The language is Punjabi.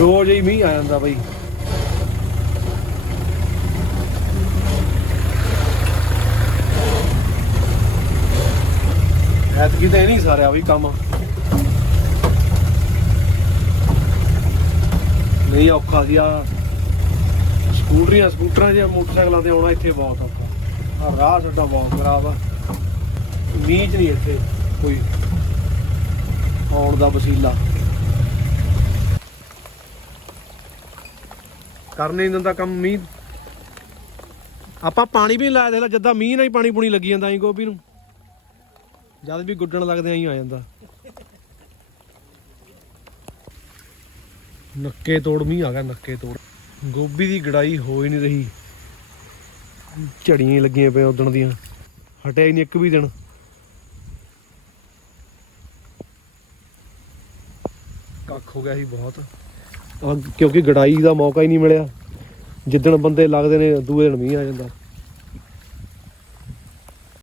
ਰੋਜ਼ ਹੀ ਮੀਂਹ ਆ ਜਾਂਦਾ ਬਈ। ਐਤਕੀ ਤਾਂ ਇਹ ਨਹੀਂ ਸਾਰਿਆ ਵੀ ਕੰਮ। ਨਹੀਂ ਔਖਾ ਸੀ ਆ। ਸਕੂਟਰੀਆਂ, ਸਕੂਟਰਾਂ ਜਾਂ ਮੋਟਰਸਾਈਕਲਾਂ ਤੇ ਆਉਣਾ ਇੱਥੇ ਬਹੁਤ ਔਖਾ। ਆ ਰਾਹ ਸਾਡਾ ਬਹੁਤ ਖਰਾਬ ਆ। ਮੀਂਹ 'ਚ ਨਹੀਂ ਇੱਥੇ ਕੋਈ ਆਉਣ ਦਾ ਵਸੀਲਾ। ਕਰਨ ਨਹੀਂ ਦਿੰਦਾ ਕੰਮ ਮੀਂਹ। ਆਪਾਂ ਪਾਣੀ ਵੀ ਨਹੀਂ ਲਾਇਆ, ਦੇਖ ਲੈ ਜਦਾਂ ਮੀਂਹ ਨਾਲ ਹੀ ਪਾਣੀ ਪੂਣੀ ਲੱਗੀ ਜਾਂਦਾ ਐਂ ਗੋਭੀ ਨੂੰ। ਜਦ ਵੀ ਗੁੱਡਣ ਲੱਗਦੇ ਐਂ ਆ ਜਾਂਦਾ। ਨੱਕੇ ਤੋੜ, ਮੀਂਹ ਆ ਗਿਆ ਨੱਕੇ ਤੋੜ। ਗੋਭੀ ਦੀ ਗੜਾਈ ਹੋ ਹੀ ਨਹੀਂ ਰਹੀ। ਝੜੀਆਂ ਲੱਗੀਆਂ ਪਈਆਂ ਉਦਣ ਦੀਆਂ। ਹਟਿਆ ਹੀ ਨਹੀਂ ਇੱਕ ਵੀ ਦਿਨ। ਕੱਖ ਹੋ ਗਿਆ ਸੀ ਬਹੁਤ। ਕਿਉਂਕਿ ਗੜਾਈ ਦਾ ਮੌਕਾ ਹੀ ਨਹੀਂ ਮਿਲਿਆ। ਜਿੱਦਣ ਬੰਦੇ ਲੱਗਦੇ ਨੇ, ਦੂਏ ਦਿਨ ਮੀਂਹ ਆ ਜਾਂਦਾ।